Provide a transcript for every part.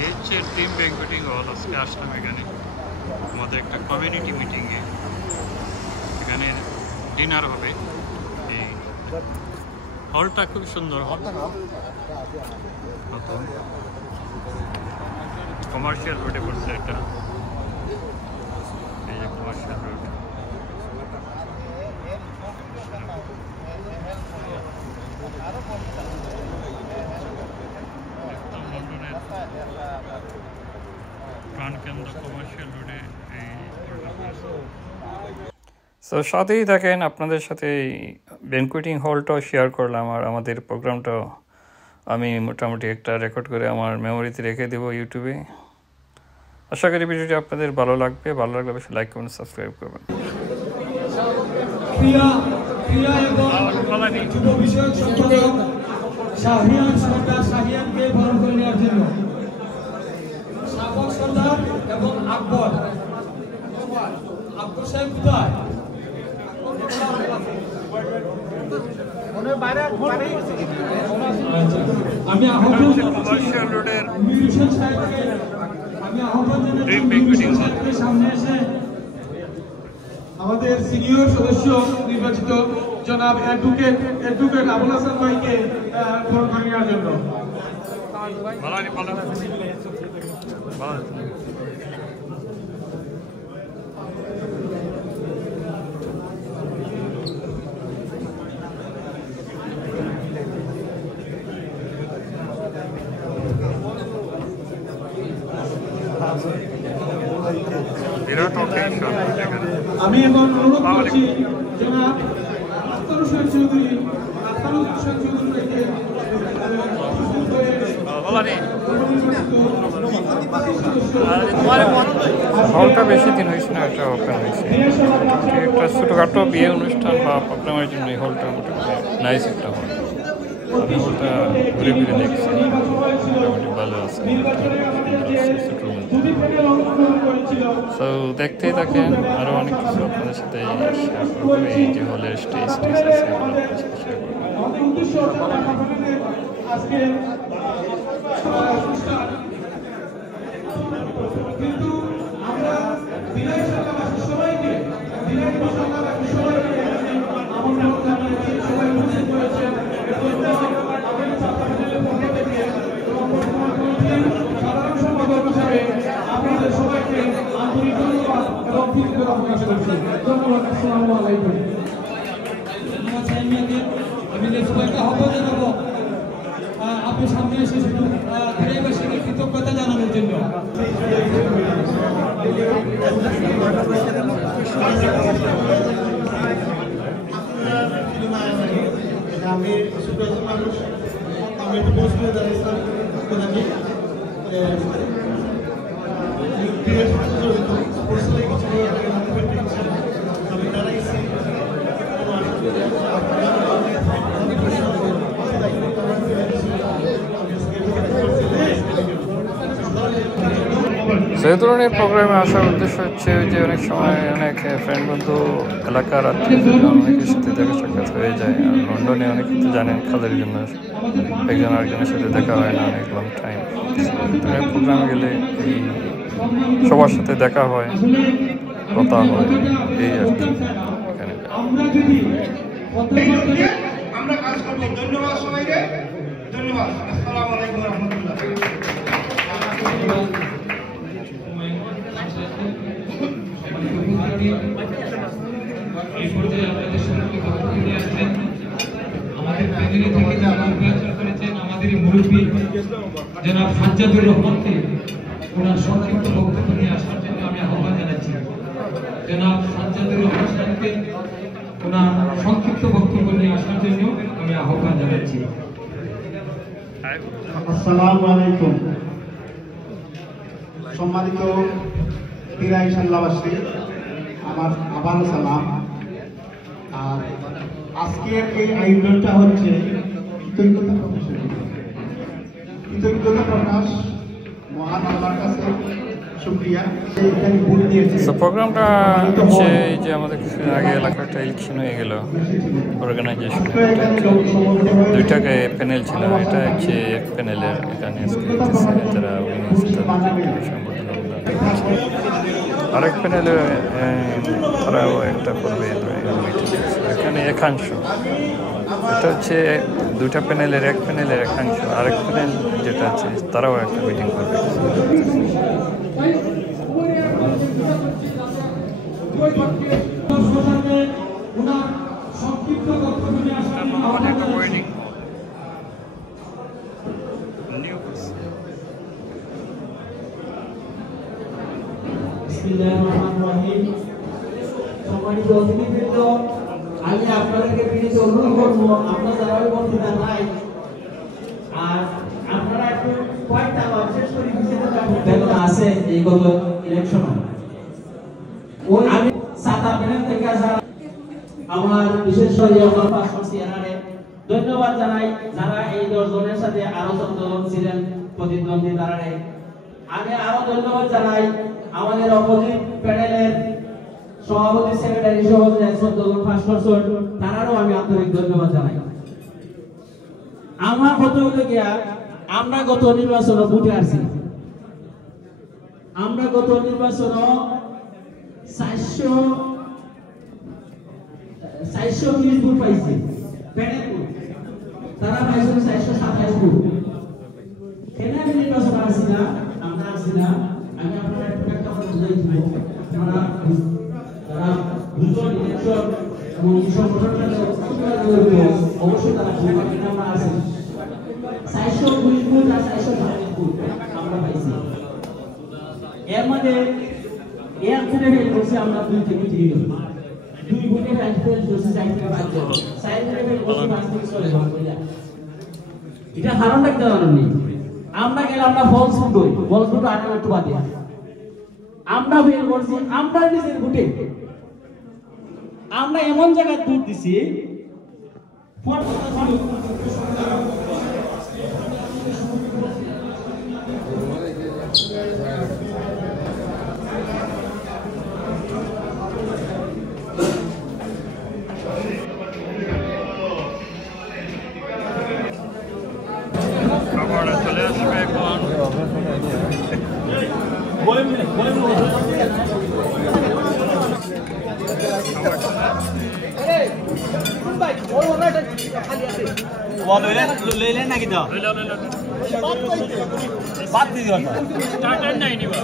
এই হচ্ছে ড্রিম ব্যাংকুয়েটিং হল। আজকে আসলাম এখানে আমাদের একটা কমিউনিটি মিটিংয়ে, এখানে ডিনার হবে। এই হলটা খুব সুন্দর হল, নতুন কমার্শিয়াল রোডে পড়ছে এটা। এই যে কমার্শিয়াল রোড, লন্ডনের প্রাণকেন্দ্র কমার্শিয়াল রোডে এই হলটা পড়ছে। সো সাথেই থাকেন, আপনাদের সাথে ব্যাংকুয়েটিং হলটাও শেয়ার করলাম, আর আমাদের প্রোগ্রামটাও আমি মোটামুটি একটা রেকর্ড করে আমার মেমোরিতে রেখে দেবো ইউটিউবে। আশা করি ভিডিওটি আপনাদের ভালো লাগবে। ভালো লাগলে অবশ্যই লাইক করবেন, সাবস্ক্রাইব করবেন। যুব বিষয়ক সম্পাদক শাহিয়ান সরকার শাহিয়ানকে বরণ করে নেওয়ার জন্য শাফক সর্দার এবং আকবর সাহেব কোথায়? আমি আহ্বান জানাচ্ছি সামনে এসে আমাদের সিনিয়র সদস্য নির্বাচিত জনাব অ্যাডভোকেট আবুল হাসান ভাইকে বরণ করে নেওয়ার জন্য। আমি এখন অনুরোধ করছি জনাব আখতার হোসেন চৌধুরী হলটা বেশি দিন হয়েছে না, এটা ওপেন হয়েছে। একটা ছোটোখাটো বিয়ে অনুষ্ঠান বা প্রোগ্রামের জন্য এই হলটা মোটামুটি নাইস একটা হল। আমি হলটা ঘুরে ঘুরে দেখছি, মোটামুটি ভালো আছে। সো দেখতেই থাকেন, আরও অনেক কিছু আপনাদের সাথে শেয়ার করবো। এই যে হলের স্টেজ আছে এগুলো আপনাদের সাথে শেয়ার করবো। কিন্তু আমরা বিনয় সরকারবাসী সবাইকে আমন্ত্রণ জানিয়েছি, সবাই উপস্থিত করেছেন। সাধারণ সম্পাদক হিসাবে আপনাদের সবাইকে আন্তরিক ধন্যবাদ এবং কৃতজ্ঞতা প্রকাশ করছি। ধন্যবাদ। আসসালামু আলাইকুম। আমি সবাইকে আহ্বান জানাবো আপনি সামনে এসে শুধু ধারাবাহিক কৃতজ্ঞতা জানানোর জন্য। আমি মানুষ, আমি একটু পোস্ট করে জানিয়েছিলাম আমি দাঁড়াইছি। সেই ধরনের প্রোগ্রামে আসার উদ্দেশ্য হচ্ছে যে অনেক সময় অনেক ফ্রেন্ড বন্ধু এলাকার আত্মীয় অনেকের সাথে দেখা সাক্ষাৎ হয়ে যায়। আর লন্ডনে অনেক কিছু জানেন, কাজের জন্য একজন আরেকজনের সাথে দেখা হয় না অনেক লং টাইম। প্রোগ্রামে গেলে এই সবার সাথে দেখা হয়, কথা হয়, এই আর কি। এখানে আমরা কাজ করবো। ধন্যবাদ সবাইকে, ধন্যবাদ। আসসালামু আলাইকুম রহমতুল্লাহ। এই পর্যায়ে আপনাদের সম্মুখে বক্তব্য নিয়ে আসছেন আমাদের প্যানেলে থেকে যারা নির্বাচন করেছেন আমাদের মুরব্বী জনাব সাজ্জাদুর রহমানকে ওনার সংক্ষিপ্ত বক্তব্য নিয়ে আসার জন্য আমি আহ্বান জানাচ্ছি। জনাব সাজ্জাদুর রহমান সাহেবকে ওনার সংক্ষিপ্ত বক্তব্য নিয়ে আসার জন্য আমি আহ্বান জানাচ্ছি। আসসালামু আলাইকুম। সম্মানিত ইনশাআল্লাহবাসী, আমার আবার সালাম। আর আজকের এই আয়োজনটা হচ্ছে কৃতজ্ঞতা প্রকাশ মহান আল্লাহর কাছে শুকরিয়া এখানে ভুল দিয়েছে তো প্রোগ্রামটা হচ্ছে যে আমাদের কিছুদিন আগে এলাকার একটা ইলেকশন হয়ে গেল অর্গানাইজেশন দুইটাকে প্যানেল ছিল এটা হচ্ছে এক প্যানেলের এখানে যারা আরেক প্যানেলে তারাও একটা করবে এখানে একাংশ এটা হচ্ছে দুইটা প্যানেলের এক প্যানেলের একাংশ আরেক প্যানেল যেটা আছে তারাও একটা মিটিং করবে সম্মানিত অতিথিবৃন্দ, আমি আপনাদেরকে বিনীত অনুরোধ করবো আপনারা যারা বক্তৃতা নাই আর আপনারা একটু কয়েকটা শেষ করে বিষয়টা আছে এই গত ইলেকশনে ওই আমি সাতা প্যানেল থেকে আমার বিশেষ করে আমার পাশে চেয়ারে ধন্যবাদ জানাই যারা এই 10 জনের সাথে আরো 14 জন ছিলেন প্রতিদ্বন্দ্বী তারারে আমি আরো ধন্যবাদ জানাই আমাদের অপোজিট প্যানেলের সভাপতি সেক্রেটারি সহ 14 জন ফার্স্ট পারসন তারারও আমি আন্তরিক ধন্যবাদ জানাই আমার কথা হলো গিয়া আমরা গত নির্বাচনে ভোটে আসছি আমরা গত নির্বাচনে 430 ভোট পাইছি প্যানেল তারা পাইছে 427 ভোট কেন নির্বাচন আসছি না আমরা আসছি না আমি আপনারা একটা কথা বুঝাই দিব আপনারা যারা দুজন ইলেকশন এবং সংগঠনটা অবশ্যই তারা আমরা আছি 420 ভোট আর 427 ভোট আমরা পাইছি এর মধ্যে এক ভোটে ফেল করছি আমরা 2 থেকে 3 জন 2 ভোটে ফেল করছি 4 থেকে 5 জন 4 ভোটে ফেল করছি 5 থেকে 6 জন এটা কারণটা কি জানেন নি আমরা গেলাম আমরা ফলস ভোট আগে একটু বাদে আমরা ফেল করছি আমরা নিজের ভোটে আমরা এমন জায়গায় ভোট দিছি চলে আসবে এখন লইলেন নাকি তো বাদ দিয়ে দিও স্টার্টার নাই নিবা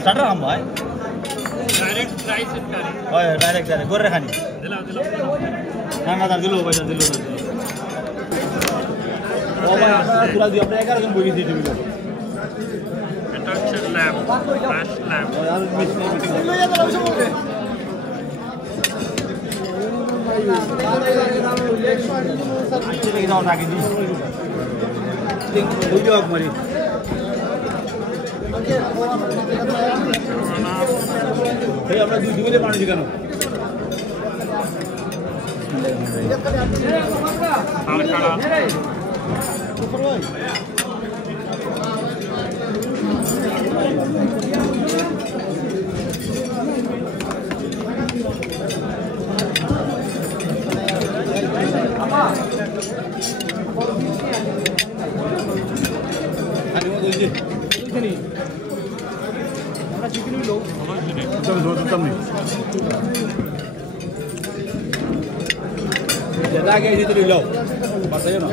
স্টার্টার হাম ভাই ডাইরেক্ট প্রাইস এট কারি ওই ডাইরেক্ট করে খানি দিলাম না না দিলো ভাই দিলো ও ভাই পুরা দিও আপনি 11 জন বই দিয়ে দিবেন এটা হচ্ছে ল্যাব ফ্ল্যাশ ল্যাব আর মিস नहीं जाओ आगे दी कोई जॉब मरी भाई अपना दूध दूध पानी दिखानो Lagi di situ dulu. Pas aja no.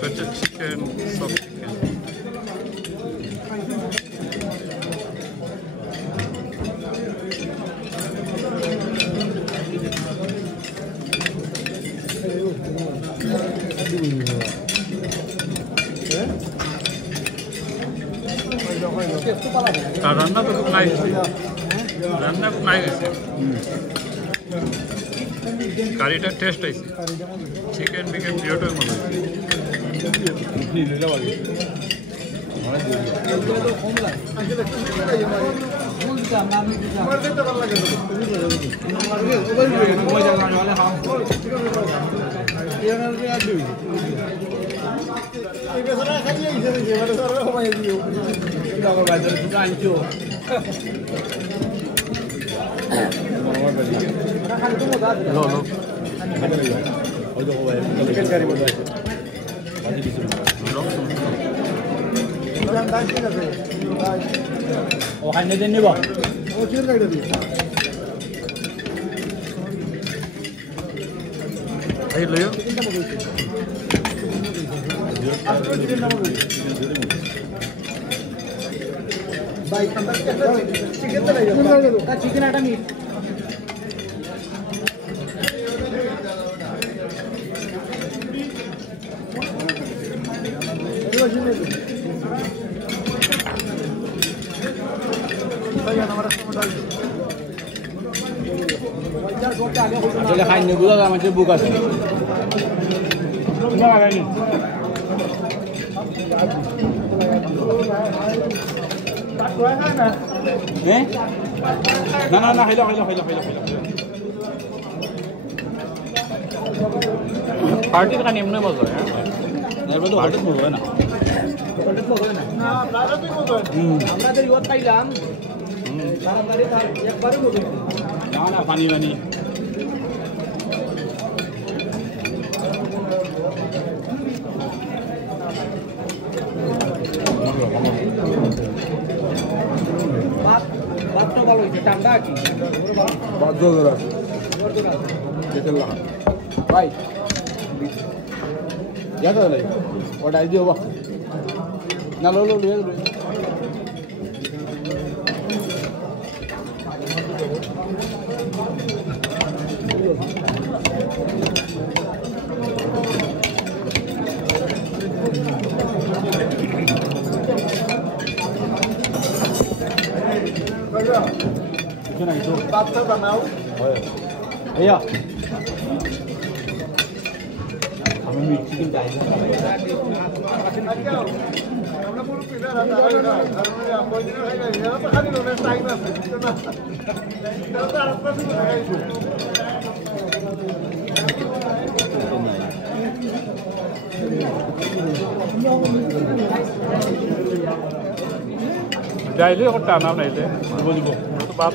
Butter chicken, soft chicken. আর রান্না তো খুব নাই গেছে, রান্না খুব নাই গেছে। কারিটার টেস্ট হয়েছে, চিকেন বিকেন দুটোর মতো। ওখানে দেন নিব এই লইও চিকেন একটা মিট আসলে খাইনি গুলো আমাদের বুক আছে না না না খাইলো খাইলো খাইলো খাইলো খাইলো পার্টির খান এমনি মজা হয়। এরপর তো হঠাৎ মজা হয় না আপনাদের ইয়ে পাইলাম একবারে মজা না না পানি পানি ভাতটা ভালো হয়েছে ঠান্ডা কি ভাই ইয়াদা লাই ওটা দিও বা না লো লো লো Kita itu. Patah tanau. Oh ya. Iya. Kami bikin kain. আমরা পুরো পিঠা রান্না হয় না আর মানে আপনি খাই না এরা তো খালি লোনের টাইম আছে বুঝছো না তাহলে তো আর পাশে খাইছো যাইলে ওর টানা নাইলে বুঝবো তো বাপ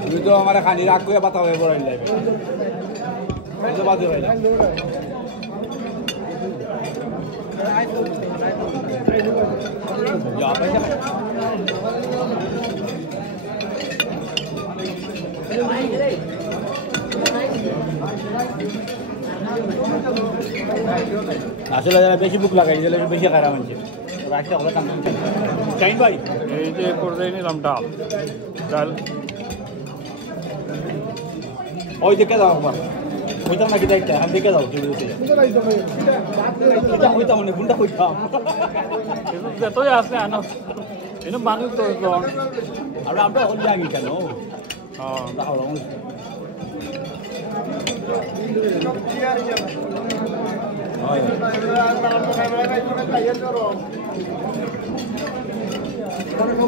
তুমি তো আমার খানি রাগ করে বাতা হয়ে পড়াই লাগবে তো বাজে হয়ে আসলে যারা বেশি বুক লাগাই দিলে বেশি খারাপ মানছে রাখতে হবে কাম চাইন ভাই এই যে করে নিলাম ডাল ডাল ওই দিকে যাও আমার হইতাম নাকি দেখতে আমি দিকে যাও চলতে হইতাম মানে গুন্ডা হইতাম যতই আছে আনো এনে মানুষ তো আর আমরা এখন জানি কেন হ্যাঁ তাহলে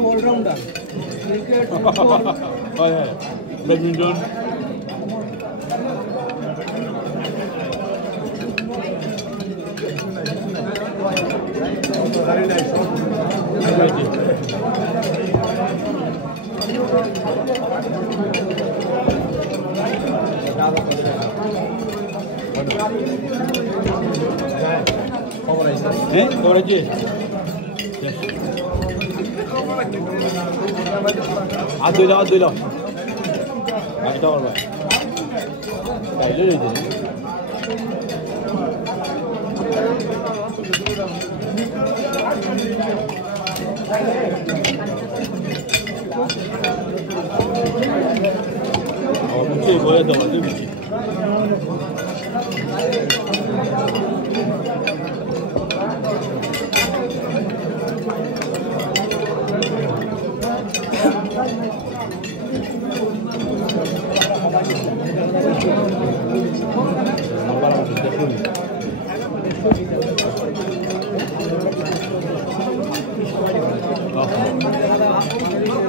অলরাউন্ডার ক্রিকেট ব্যাডমিন্টন খবর আছে আর দুই দাও বাকিটা করবা গাইলে রয়েছে হয়ে দেবো তুই বেশি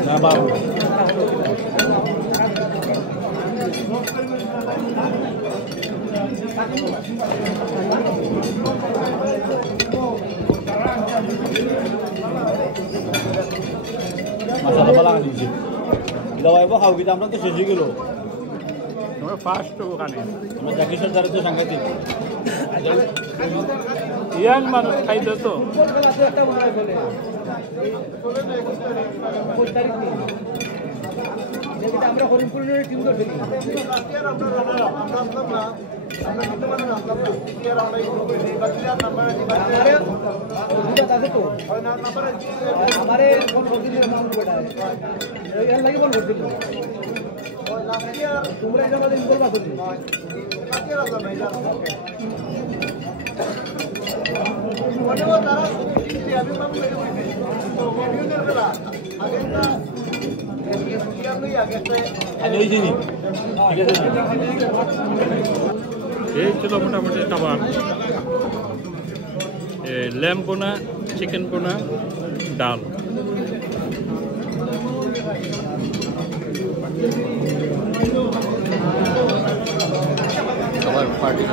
না বাবু মাসালা বালা দিয়েছি দাওয়াই বা খাও কিন্তু আমরা তো শেষ হয়ে গেল আমরা ফার্স্ট ওখানে আমরা জাকির সরকারের তো সাংঘাতিক ইয়াং মানুষ খাইতে তো আমরা হরিপুরের টিম তো খেলি আমরা আসলাম না আমরা নিতে পারি না আমরা আমারে ফোন করতে দিলাম আমরা বড় এই লাগি বল করতে দিলাম লাস্ট ইয়ার তোমরা এটা বলে ইনভলভ আছো লাস্ট ইয়ার আসলাম না এটা ওনেও তারা সত্যি আমি মাম মেরে হইছে তো ভিডিওর বেলা আগেটা ইয়ার লই আগেটা আজ ওই দিনই ঠিক আছে এই ছিল মোটামুটি খাবার ল্যাম্প বোনা চিকেন বোনা ডাল সবার পার্টি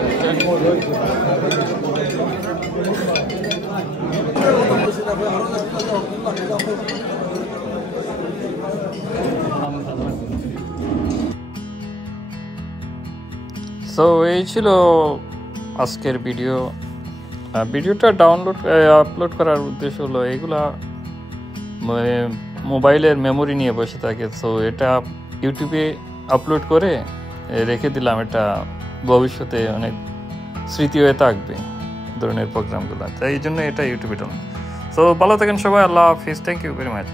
সো এই ছিল আজকের ভিডিওটা আপলোড করার উদ্দেশ্য হলো এইগুলা মোবাইলের মেমোরি নিয়ে বসে থাকে। সো এটা ইউটিউবে আপলোড করে রেখে দিলাম, এটা ভবিষ্যতে অনেক স্মৃতি হয়ে থাকবে ধরনের প্রোগ্রামগুলো, তাই এই জন্য এটা ইউটিউবে টানো। সো ভালো থাকেন সবাই, আল্লাহ হাফিজ, থ্যাংক ইউ ভেরি মাচ।